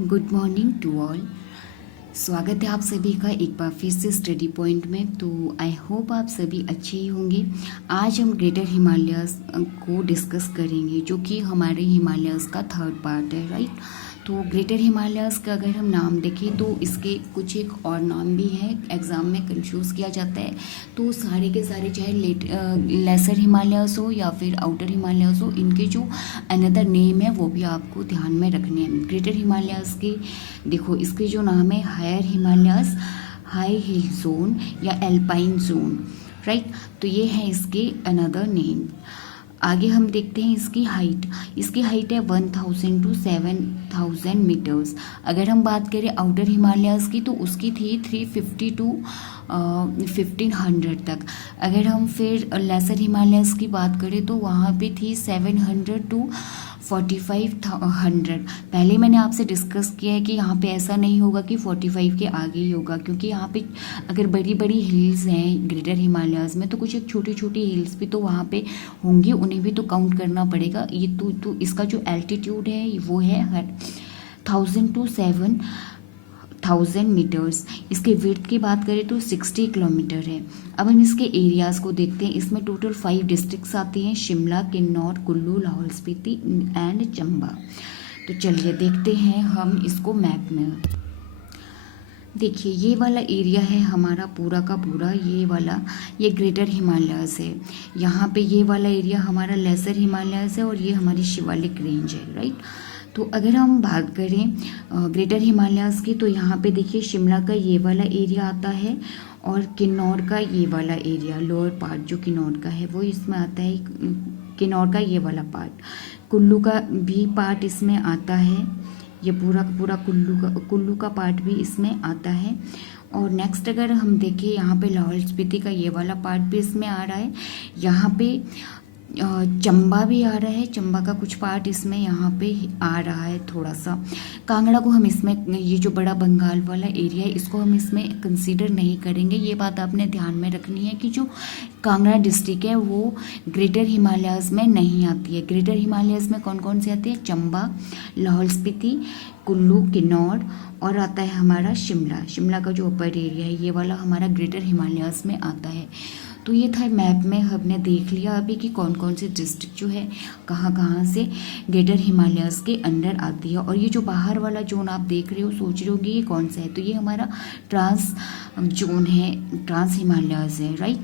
Good morning to all. स्वागत है आप सभी का एक बार फिर से स्टडी पॉइंट में। तो आई होप आप सभी अच्छे ही होंगे। आज हम ग्रेटर हिमालयस को डिस्कस करेंगे, जो कि हमारे हिमालयस का थर्ड पार्ट है, राइट। तो ग्रेटर हिमालयस का अगर हम नाम देखें तो इसके कुछ एक और नाम भी है, एग्ज़ाम में कंफ्यूज किया जाता है। तो सारे के सारे, चाहे लेसर हिमालयस हो या फिर आउटर हिमालयस हो, इनके जो अनदर नेम है वो भी आपको ध्यान में रखने हैं। ग्रेटर हिमालयस के देखो, इसके जो नाम है higher Himalayas, high hill zone या एल्पाइन जोन, राइट। तो ये है इसके अनदर नेम। आगे हम देखते हैं इसकी हाइट। इसकी हाइट है 1000 to 7000 मीटर्स। अगर हम बात करें आउटर हिमालयस की तो उसकी थी 350 to 1500 तक। अगर हम फिर लेसर हिमालयस की बात करें तो वहाँ पे थी 700 to 4500। पहले मैंने आपसे डिस्कस किया है कि यहाँ पे ऐसा नहीं होगा कि 45 के आगे ही होगा, क्योंकि यहाँ पे अगर बड़ी बड़ी हिल्स हैं ग्रेटर हिमालयस में तो कुछ एक छोटी छोटी हिल्स भी तो वहाँ पे होंगी, उन्हें भी तो काउंट करना पड़ेगा। ये तो इसका जो एल्टीट्यूड है वो है 1000 to 7000 मीटर्स। इसके विड्थ की बात करें तो 60 किलोमीटर है। अब हम इसके एरियाज़ को देखते हैं। इसमें टोटल 5 डिस्ट्रिक्ट्स आती हैं, शिमला, किन्नौर, कुल्लू, लाहौल स्पीति एंड चंबा। तो चलिए देखते हैं हम इसको मैप में। देखिए ये वाला एरिया है हमारा पूरा का पूरा, ये वाला ये ग्रेटर हिमालयस है। यहाँ पे ये वाला एरिया हमारा लेसर हिमालयस है और ये हमारी शिवालिक रेंज है, राइट। तो अगर हम बात करें ग्रेटर हिमालयस की तो यहाँ पे देखिए शिमला का ये वाला एरिया आता है और किन्नौर का ये वाला एरिया, लोअर पार्ट जो किन्नौर का है वो इसमें आता है, किन्नौर का ये वाला पार्ट। कुल्लू का भी पार्ट इसमें आता है, ये पूरा का पूरा कुल्लू का पार्ट भी इसमें आता है। और नेक्स्ट अगर हम देखें यहाँ पे लाहौल स्पीति का ये वाला पार्ट भी इसमें आ रहा है। यहाँ पे चंबा भी आ रहा है, चंबा का कुछ पार्ट इसमें यहाँ पे आ रहा है थोड़ा सा। कांगड़ा को हम इसमें, ये जो बड़ा बंगाल वाला एरिया है इसको हम इसमें कंसीडर नहीं करेंगे। ये बात आपने ध्यान में रखनी है कि जो कांगड़ा डिस्ट्रिक्ट है वो ग्रेटर हिमालयस में नहीं आती है। ग्रेटर हिमालयस में कौन कौन सी आती है? चंबा, लाहौल स्पीति, कुल्लू, किन्नौर और आता है हमारा शिमला। शिमला का जो अपर एरिया है ये वाला हमारा ग्रेटर हिमालयस में आता है। तो ये था मैप में हमने देख लिया अभी कि कौन कौन से डिस्ट्रिक्ट जो है कहाँ कहाँ से ग्रेटर हिमालयस के अंडर आती है। और ये जो बाहर वाला जोन आप देख रहे हो, सोच रहे होंगे ये कौन सा है, तो ये हमारा ट्रांस जोन है, ट्रांस हिमालयस है, राइट।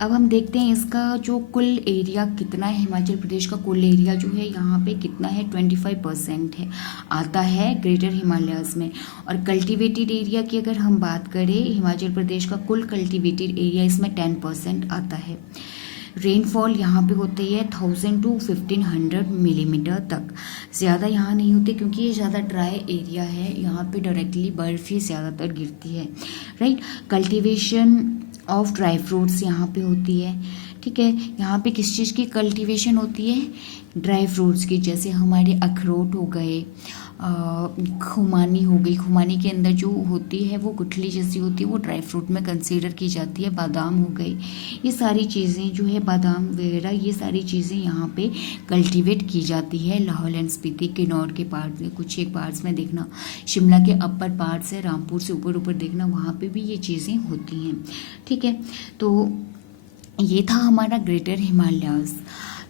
अब हम देखते हैं इसका जो कुल एरिया कितना है। हिमाचल प्रदेश का कुल एरिया जो है यहाँ पे कितना है, 25% है, आता है ग्रेटर हिमालयस में। और कल्टीवेटेड एरिया की अगर हम बात करें, हिमाचल प्रदेश का कुल कल्टीवेटेड एरिया इसमें 10% आता है। रेनफॉल यहाँ पे होती है 1000 to 1500 मिलीमीटर तक, ज़्यादा यहाँ नहीं होती क्योंकि ये ज़्यादा ड्राई एरिया है, यहाँ पे डायरेक्टली बर्फ़ ही ज़्यादातर गिरती है, right. Cultivation of dry fruits यहाँ पे होती है, ठीक है। यहाँ पे किस चीज़ की कल्टीवेशन होती है? ड्राई फ्रूट्स की, जैसे हमारे अखरोट हो गए, खुमानी हो गई। खुमानी के अंदर जो होती है वो गुठली जैसी होती है, वो ड्राई फ्रूट में कंसीडर की जाती है। बादाम हो गई, ये सारी चीज़ें जो है, बादाम वगैरह, ये सारी चीज़ें यहाँ पे कल्टीवेट की जाती है। लाहौल एंड स्पीति, किन्नौर के पार्ट में, कुछ एक पार्ट्स में देखना, शिमला के अपर पार्ट से, रामपुर से ऊपर ऊपर देखना, वहाँ पे भी ये चीज़ें होती हैं, ठीक है। तो ये था हमारा ग्रेटर हिमालयस।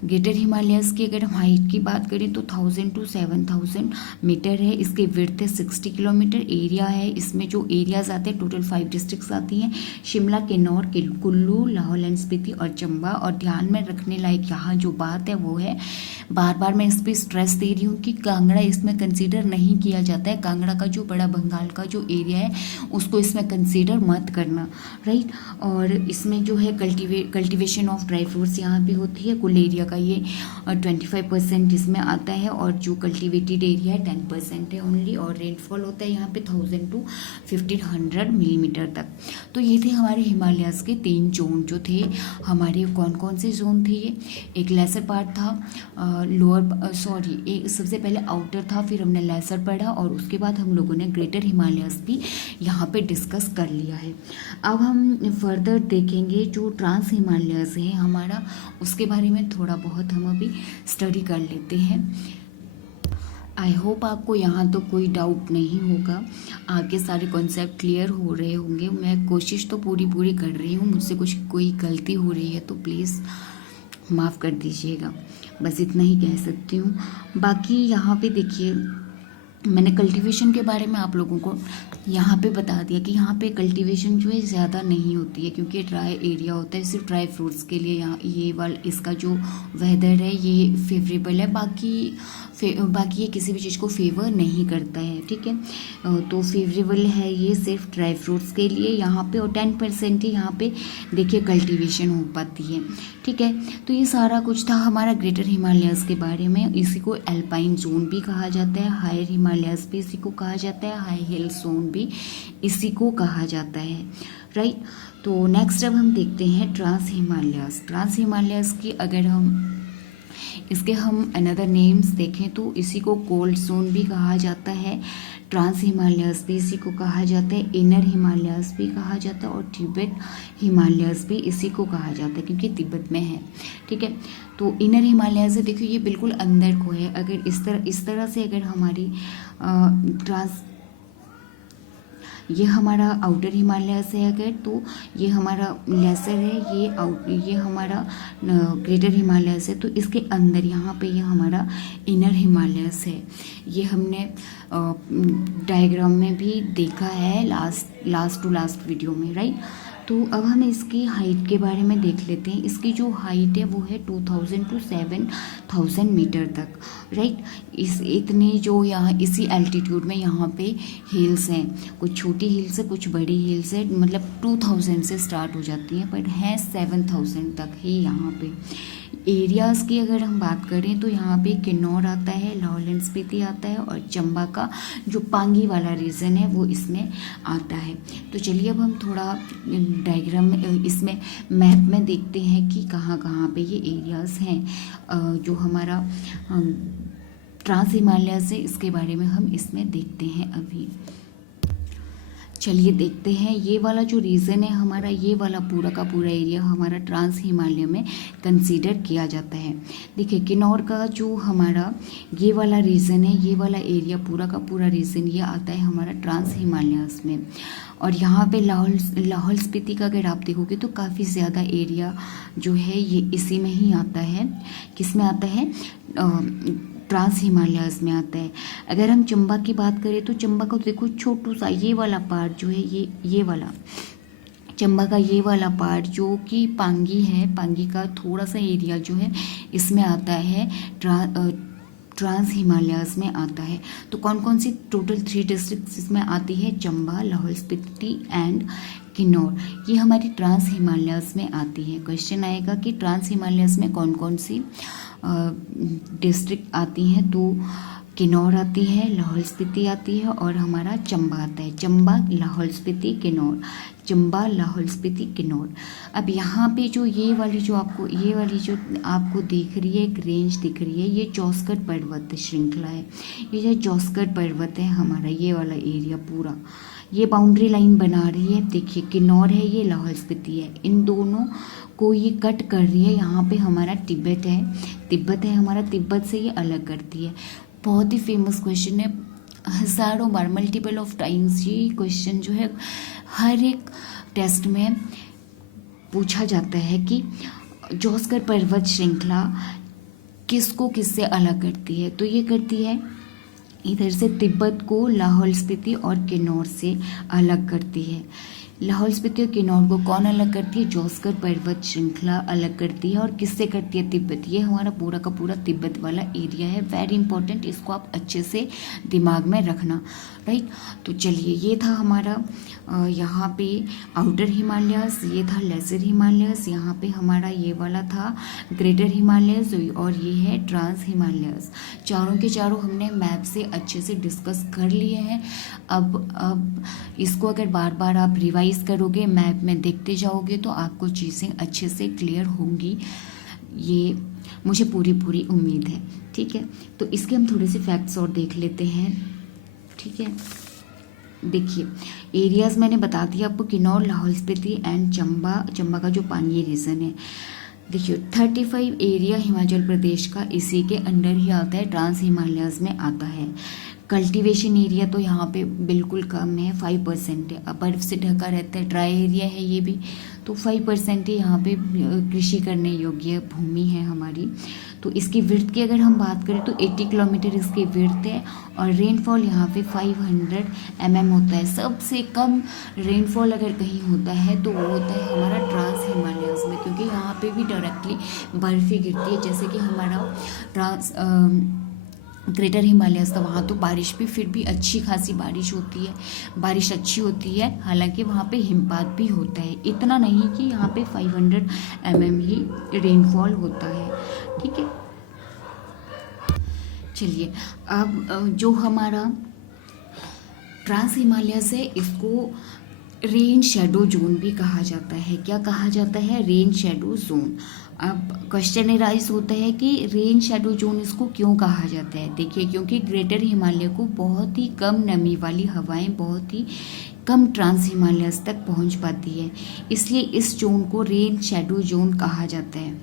ग्रेटर हिमालयस की अगर हम हाइट की बात करें तो 1000 to 7000 मीटर है। इसके विड्थ है 60 किलोमीटर। एरिया है, इसमें जो एरियाज आते हैं टोटल 5 डिस्ट्रिक्ट्स आती हैं, शिमला, किन्नौर, कुल्लू, लाहौल एंड स्पीति और चंबा। और ध्यान में रखने लायक यहाँ जो बात है वो है, बार बार मैं इस पर स्ट्रेस दे रही हूँ कि कांगड़ा इसमें कंसीडर नहीं किया जाता है। कांगड़ा का जो बड़ा बंगाल का जो एरिया है उसको इसमें कंसीडर मत करना, राइट। और इसमें जो है कल्टिवेशन ऑफ ड्राई फ्रूट्स यहाँ पे होती है। कुल एरिया का ये 25% इसमें आता है और जो कल्टीवेटेड एरिया है 10% है ओनली। और रेनफॉल होता है यहाँ पे 1000 to 1500 मिलीमीटर तक। तो ये थे हमारे हिमालयस के 3 जोन जो थे हमारे। कौन कौन से जोन थे ये? एक लेसर पार्ट था, एक सबसे पहले आउटर था, फिर हमने लेसर पढ़ा और उसके बाद हम लोगों ने ग्रेटर हिमालयस भी यहाँ पे डिस्कस कर लिया है। अब हम फर्दर देखेंगे जो ट्रांस हिमालयस है हमारा, उसके बारे में थोड़ा बहुत हम अभी स्टडी कर लेते हैं। आई होप आपको यहाँ तो कोई डाउट नहीं होगा, आगे सारे कॉन्सेप्ट क्लियर हो रहे होंगे। मैं कोशिश तो पूरी कर रही हूँ, मुझसे कुछ कोई गलती हो रही है तो प्लीज़ माफ़ कर दीजिएगा, बस इतना ही कह सकती हूँ। बाकी यहाँ पे देखिए, मैंने कल्टीवेशन के बारे में आप लोगों को यहाँ पे बता दिया कि यहाँ पे कल्टीवेशन जो है ज़्यादा नहीं होती है, क्योंकि ड्राई एरिया होता है, सिर्फ ड्राई फ्रूट्स के लिए यहाँ ये वाला इसका जो वेदर है ये फेवरेबल है। बाकी ये किसी भी चीज़ को फेवर नहीं करता है, ठीक है। तो फेवरेबल है ये सिर्फ ड्राई फ्रूट्स के लिए यहाँ पे, और 10% ही यहाँ पे देखिए कल्टीवेशन हो पाती है, ठीक है। तो ये सारा कुछ था हमारा ग्रेटर हिमालयस के बारे में। इसी को एल्पाइन जोन भी कहा जाता है, हायर हिमालयस भी इसी को कहा जाता है, हाई हिल जोन भी इसी को कहा जाता है, राइट। तो नेक्स्ट अब हम देखते हैं ट्रांस हिमालयस की अगर इसके हम अनदर नेम्स देखें तो इसी को कोल्ड जोन भी कहा जाता है, ट्रांस हिमालयस भी इसी को कहा जाता है, इनर हिमालयस भी कहा जाता है, और तिब्बत हिमालयस भी इसी को कहा जाता है क्योंकि तिब्बत में है, ठीक है। तो इनर हिमालयस है, देखिए ये बिल्कुल अंदर को है। अगर इस तरह से अगर हमारी ये हमारा आउटर हिमालयस है अगर, तो ये हमारा लेसर है, ये हमारा ग्रेटर हिमालयस है। तो इसके अंदर यहाँ पे ये हमारा इनर हिमालयस है। ये हमने डायग्राम में भी देखा है लास्ट टू लास्ट वीडियो में, राइट। तो अब हम इसकी हाइट के बारे में देख लेते हैं। इसकी जो हाइट है वो है 2000 टू 7000 मीटर तक, राइट। इतने जो यहाँ इसी एल्टीट्यूड में यहाँ पे हिल्स हैं, कुछ छोटी हिल्स है कुछ बड़ी हिल्स है, मतलब 2000 से स्टार्ट हो जाती हैं पर हैं 7000 तक ही यहाँ पे। एरियाज़ की अगर हम बात करें तो यहाँ पे किन्नौर आता है, लाहौल एंड स्पीति आता है, और चंबा का जो पांगी वाला रीजन है वो इसमें आता है। तो चलिए अब हम थोड़ा डायग्राम में इसमें मैप में देखते हैं कि कहाँ कहाँ पे ये एरियाज़ हैं। जो हमारा ट्रांस हिमालयस है इसके बारे में हम इसमें देखते हैं अभी। चलिए देखते हैं, ये वाला जो रीजन है हमारा, ये वाला पूरा का पूरा एरिया हमारा ट्रांस हिमालय में कंसीडर किया जाता है। देखिए किन्नौर का जो हमारा ये वाला रीजन है, ये वाला एरिया पूरा का पूरा रीजन ये आता है हमारा ट्रांस हिमालयस में। और यहाँ पे लाहौल स्पीति का अगर आप देखोगे तो काफ़ी ज़्यादा एरिया जो है ये इसी में ही आता है। किस में आता है? ट्रांस हिमालयस में आता है। अगर हम चंबा की बात करें तो चंबा का देखो छोटू सा ये वाला पार्ट जो है, ये वाला चंबा का ये वाला पार्ट जो कि पांगी है, पांगी का थोड़ा सा एरिया जो है इसमें आता है, ट्रांस हिमालयस में आता है। तो कौन कौन सी टोटल 3 डिस्ट्रिक्ट इसमें आती है? चंबा, लाहौल स्पीति एंड किन्नौर, ये हमारी ट्रांस हिमालयस में आती है। क्वेश्चन आएगा कि ट्रांस हिमालयस में कौन कौन सी डिस्ट्रिक्ट आती हैं, तो किन्नौर आती है, लाहौल स्पीति आती है और हमारा चंबा आता है। चंबा, लाहौल स्पीति, किन्नौर, चंबा, लाहौल स्पीति, किन्नौर। अब यहाँ पे जो ये वाली जो आपको दिख रही है, एक रेंज दिख रही है, ये चौस्कट पर्वत श्रृंखला है। ये जो चौस्कट पर्वत है हमारा, ये वाला एरिया पूरा ये बाउंड्री लाइन बना रही है। देखिए किन्नौर है, ये लाहौल स्पीति है, इन दोनों को ये कट कर रही है। यहाँ पे हमारा तिब्बत है हमारा, तिब्बत से ये अलग करती है। बहुत ही फेमस क्वेश्चन है, हज़ारों बार मल्टीपल ऑफ टाइम्स ये क्वेश्चन जो है हर एक टेस्ट में पूछा जाता है कि चौस्कट पर्वत श्रृंखला किसको किससे अलग करती है। तो ये करती है इधर से तिब्बत को लाहौल स्पीति और किन्नौर से अलग करती है। लाहौल स्पीति और किन्नौर को कौन अलग करती है? चौस्कट पर्वत श्रृंखला अलग करती है। और किससे करती है? तिब्बत। ये हमारा पूरा का पूरा तिब्बत वाला एरिया है, वेरी इंपॉर्टेंट, इसको आप अच्छे से दिमाग में रखना, राइट। तो चलिए ये था हमारा यहाँ पे आउटर हिमालयस, ये था लेसर हिमालयस, यहाँ पे हमारा ये वाला था ग्रेटर हिमालयस और ये है ट्रांस हिमालयस। चारों के चारों हमने मैप से अच्छे से डिस्कस कर लिए हैं। अब इसको अगर बार बार आप रिवाइज करोगे, मैप में देखते जाओगे तो आपको चीज़ें अच्छे से क्लियर होंगी, ये मुझे पूरी उम्मीद है, ठीक है। तो इसके हम थोड़े से फैक्ट्स और देख लेते हैं, ठीक है। देखिए एरियाज़ मैंने बता दिया आपको, किन्नौर, लाहौल स्पीति एंड चंबा का जो पानी रीजन है। देखिए 35 एरिया हिमाचल प्रदेश का इसी के अंडर ही आता है, ट्रांस हिमालयाज में आता है। कल्टीवेशन एरिया तो यहाँ पे बिल्कुल कम है, 5% है। बर्फ से ढका रहता है, ड्राई एरिया है ये भी, तो 5% ही यहाँ पे कृषि करने योग्य भूमि है हमारी। तो इसकी विड्थ की अगर हम बात करें तो 80 किलोमीटर इसकी विड्थ है, और रेनफॉल यहाँ पे 500 mm होता है। सबसे कम रेनफॉल अगर कहीं होता है तो वो होता है हमारा ट्रांस हिमालयाज में, क्योंकि यहाँ पे भी डायरेक्टली बर्फ ही गिरती है। जैसे कि हमारा ट्रांस ग्रेटर हिमालयस था, वहाँ तो बारिश भी फिर भी अच्छी खासी बारिश होती है, बारिश अच्छी होती है, हालांकि वहाँ पे हिमपात भी होता है, इतना नहीं कि यहाँ पे 500 mm ही रेनफॉल होता है। ठीक है, चलिए अब जो हमारा ट्रांस हिमालयस है इसको रेन शेडो जोन भी कहा जाता है। क्या कहा जाता है? Rain shadow zone. अब क्वेश्चन एराइज होता है कि रेन शेडो जोन इसको क्यों कहा जाता है। देखिए, क्योंकि ग्रेटर हिमालय को बहुत ही कम नमी वाली हवाएं बहुत ही कम ट्रांस हिमालयस तक पहुंच पाती है, इसलिए इस जोन को रेन शेडो जोन कहा जाता है।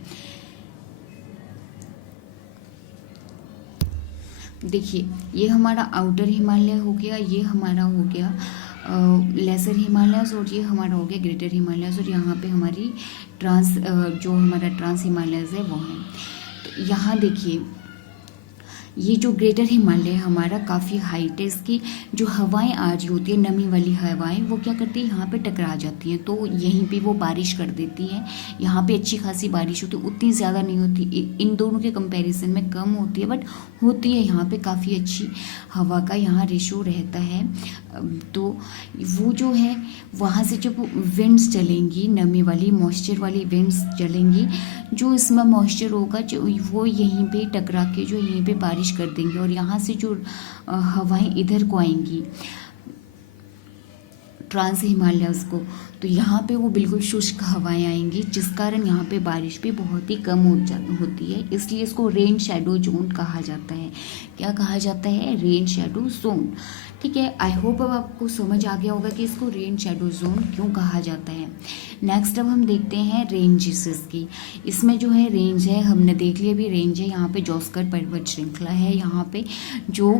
देखिए, ये हमारा आउटर हिमालय हो गया, ये हमारा हो गया लेसर हिमालयस, और ये हमारा हो गया ग्रेटर हिमालयस, और यहाँ पे हमारी जो हमारा ट्रांस हिमालयस है वो है। तो यहाँ देखिए, ये जो ग्रेटर हिमालय हमारा काफ़ी हाइट है, इसकी जो हवाएं आ रही होती है, नमी वाली हवाएं, वो क्या करती है यहाँ पे टकरा जाती हैं, तो यहीं पे वो बारिश कर देती हैं। यहाँ पे अच्छी खासी बारिश होती है, उतनी ज़्यादा नहीं होती, इन दोनों के कंपैरिजन में कम होती है, बट होती है। यहाँ पे काफ़ी अच्छी हवा का यहाँ रेशो रहता है। तो वो जो है वहाँ से जब विंड्स चलेंगी, नमी वाली मॉइस्चर वाली विंड्स चलेंगी, जो इसमें मॉइस्चर होगा जो वो यहीं पे टकरा के जो यहीं पे बारिश कर देंगे, और यहाँ से जो हवाएं इधर को आएंगी ट्रांस हिमालयस को, तो यहाँ पे वो बिल्कुल शुष्क हवाएं आएंगी, जिस कारण यहाँ पे बारिश भी बहुत ही कम होती है, इसलिए इसको रेन शेडो जोन कहा जाता है। क्या कहा जाता है? Rain shadow zone. ठीक है, आई होप अब आपको समझ आ गया होगा कि इसको रेन शेडो जोन क्यों कहा जाता है। नेक्स्ट अब हम देखते हैं रेंजेस की। इसमें जो है रेंज है, हमने देख लिया भी रेंज है, यहाँ पे जोस्कर पर्वत श्रृंखला है, यहाँ पे जो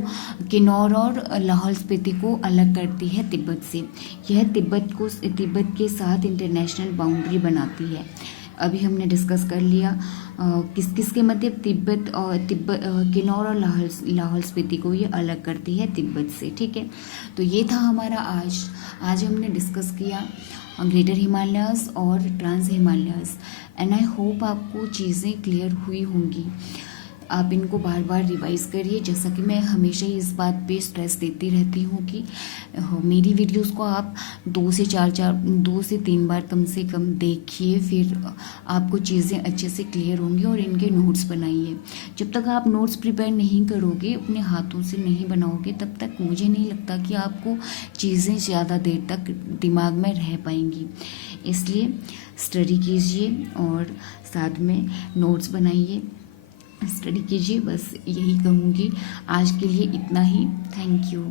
किन्नौर और लाहौल स्पीति को अलग करती है तिब्बत से। यह तिब्बत के साथ इंटरनेशनल बाउंड्री बनाती है। अभी हमने डिस्कस कर लिया किस किस के मध्य तिब्बत किन्नौर और लाहौल स्पीति को ये अलग करती है तिब्बत से। ठीक है, तो ये था हमारा आज हमने डिस्कस किया ग्रेटर हिमालयाज और trans Himalayas, and I hope आपको चीज़ें क्लियर हुई होंगी। आप इनको बार बार रिवाइज करिए, जैसा कि मैं हमेशा ही इस बात पे स्ट्रेस देती रहती हूँ कि मेरी वीडियोस को आप 2 से 3 बार कम से कम देखिए, फिर आपको चीज़ें अच्छे से क्लियर होंगी, और इनके नोट्स बनाइए। जब तक आप नोट्स प्रिपेयर नहीं करोगे, अपने हाथों से नहीं बनाओगे, तब तक मुझे नहीं लगता कि आपको चीज़ें ज़्यादा देर तक दिमाग में रह पाएंगी। इसलिए स्टडी कीजिए और साथ में नोट्स बनाइए, स्टडी कीजिए, बस यही कहूँगी। आज के लिए इतना ही। Thank you.